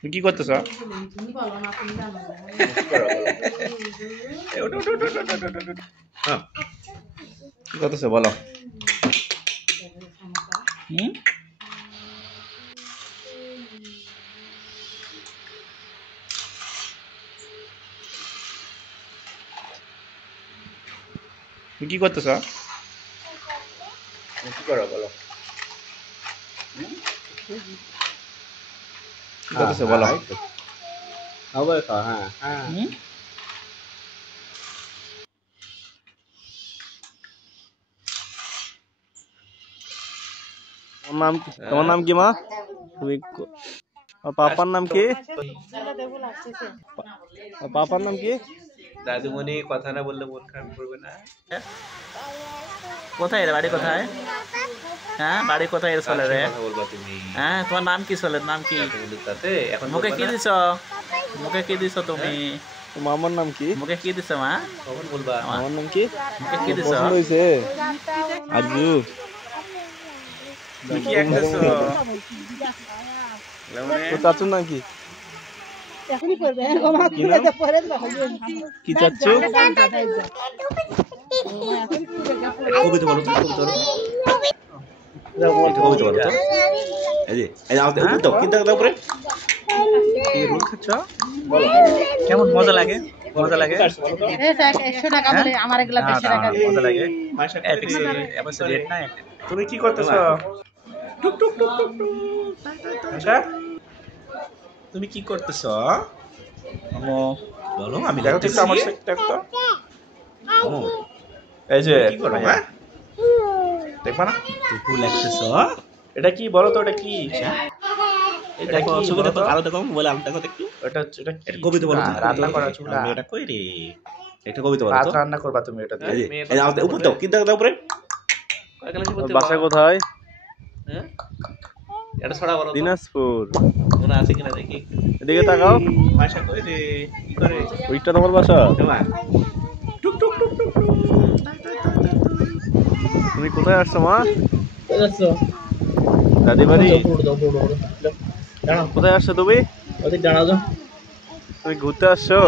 তুমি কি করতেছ? কি করতেছ বলো? তুমি কি করতেছ? কি করো বলো? কি করতেছ বলো? হবে তো, হ্যাঁ হ্যাঁ। তোমার নাম কি মা? তুমি পাপার নাম কি? পাপার নাম কি? দাদুমণি কথা না বললে মন খারাপ করবে না? কোথায় রে বাড়ি কোথায়? হ্যাঁ বাড়ি কোথায় এর চলে রে? হ্যাঁ তোমার নাম কি চলে? নাম কি? মুখে কি দিছ? মুখে কি দিছ তুমি? মামার নাম কি? মুখে কি দিছ মা? কখন বলবা? আমার নাম কি? মুখে কি দিছ? পছন্দ হইছে? আজু তুমি কি একটাছ? তো চাচুর নাম কি? কি চাচ্ছু? কবিতা বলো, তুমি কবিতা বলো। কবিতা বলো তো। এই যে এই দাও তো কিনতে দাও পরে। কি রোল খাচ্ছ? বলো কেমন মজা লাগে? মজা লাগে? 100 টাকা বলে আমার এগুলা 150 টাকা দিয়ে মজা লাগে। এবার রেট নাই। তুমি কি করতেছ? টুক টুক টুক টুক টুক। আচ্ছা তুমি কি করতেছ? বলো আমি দেখতেছি। আমার দেখতো। এই যে কি করো হ্যাঁ? দেখবা না? তুই লাগতেছ? এটা কি বলো তো? এটা কি? এই দেখো ছবি দেখো, আরো দেখো, মোবাইলে আলো দেখো একটু। এটা কবিতা বলো। রান্না করা চুলা। এটা কই রে? একটা কবিতা বলো তো। ভাত রান্না করবা তুমি এটা দিয়ে। এই দাও উপর দাও, কি দাও উপরে? বাসা কোথায়? হ্যাঁ এটা ছড়া বলো তো। দিনাজপুর। মনে আছে কিনা দেখি। এদিকে তাকাও। বাসা কই রে? কি করে? ওইটা তোমার বাসা? টুক টুক টুক টুক টুক। তুমি কোথায় আসছো মা? যাচ্ছো দাদি বাড়ি। দাঁড়াও, কোথায় আসছো তুমি? ওদিক দাঁড়াও যাও। তুমি ঘুরতে আসছো?